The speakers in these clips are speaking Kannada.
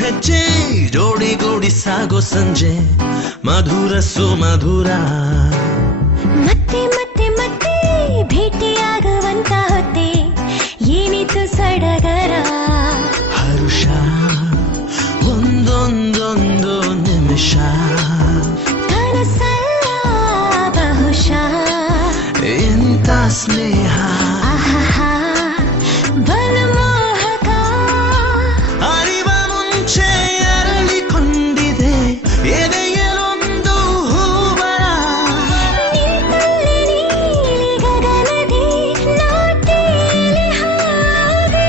ಹೆಜ್ಜೆ ಜೋಡಿಗೂಡಿ ಸಾಗೋ ಸಂಜೆ ಮಧುರ ಸುಮಧುರ ಮತ್ತೆ ಮತ್ತೆ ಮತ್ತೆ ಭೇಟಿಯಾಗುವಂತ ಹೊತ್ತೆ ಏನಿತ್ತು ಸಡಗರ ಹರುಷ ಒಂದೊಂದೊಂದು ನಿಮಿಷ ಕನಸಲ್ಲ ಬಹುಶಃ ಎಂತ ಸ್ನೇಹ ಬಲು ಮೋಹಕ ಅರಿವ ಮುಂಚೆ ಅರಳಿಕೊಂಡಿದೆ ಎದೆಯಲೊಂದು ಹೂವರ ನಿಂತಲ್ಲಿ ನೀಲಿ ಗಗನದಿ ನಾಟ್ಯಲಿ ಹಾಗೆ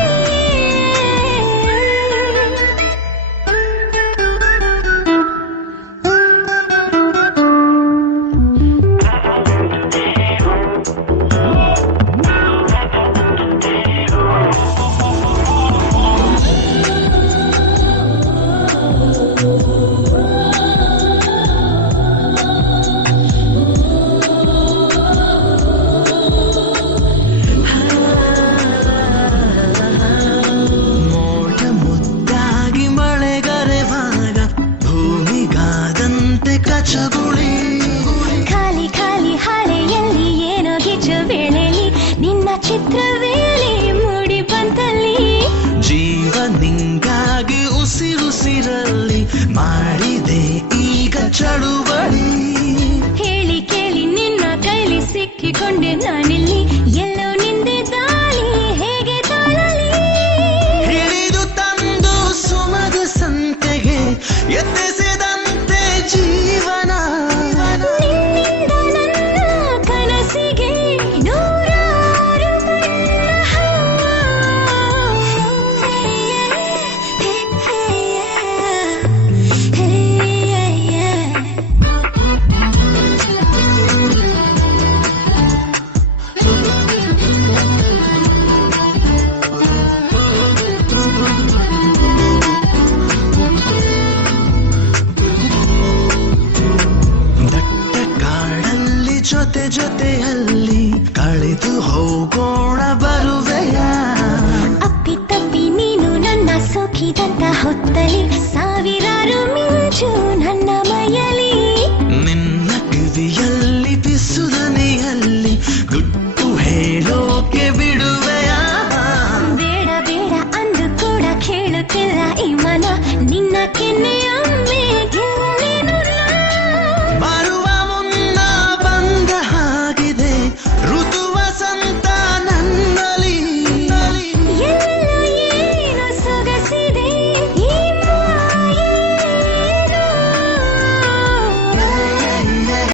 ಮೋಡ ಮುದ್ದಾಗಿ ಮಳೆಗರೆವಾಗ ಭೂಮಿಗಾದಂತೆ ಕಚಗುಳಿ ಖಾಲಿ ಖಾಲಿ ಹಾಳೆಯಲ್ಲಿ ಏನೋ ಗಿಚ್ಚು ಬೆಳೆಲಿ ನಿನ್ನ ಚಿತ್ರವೇಲಿ ಮೂಡಿ ಬಂತಲ್ಲಿ ಜೀವ ನಿಂಗಾಗಿ ಉಸಿರುಸಿರಲ್ಲಿ ಮಾಡಿದೆ ಈಗ ಚಳುವಳಿ ಹೇಳಿ ಕೇಳಿ ನಿನ್ನ ಕೈಲಿ ಸಿಕ್ಕಿಕೊಂಡೆ ನಾನಿಲ್ಲಿ ಎಲ್ಲೋ ನಿಂದೆ ದಾಳಿ ಹೇಗೆ ತಾಳಲಿ ಹಿಡಿದು ತಂದು ಸುಮದ ಸಂತೆಗೆ ಎತ್ತಿಸಿದಂತೆ ಜೀವನ ನಿನ್ನಿಂದ ನನ್ನ ಕನಸಿಗೆ ನೂರಾರು ದಟ್ಟ ಕಾಡಲ್ಲಿ ಜೊತೆ ಜೊತೆಯಲ್ಲಿ ಕಳೆದು ಹೋಗೋಣ ಬರುವೆಯ ಅಪ್ಪಿ ತಪ್ಪಿ ನೀನು ನನ್ನ ಸೋಕಿದಂತ ಹೊತ್ತಲಿ ಸಾವಿರ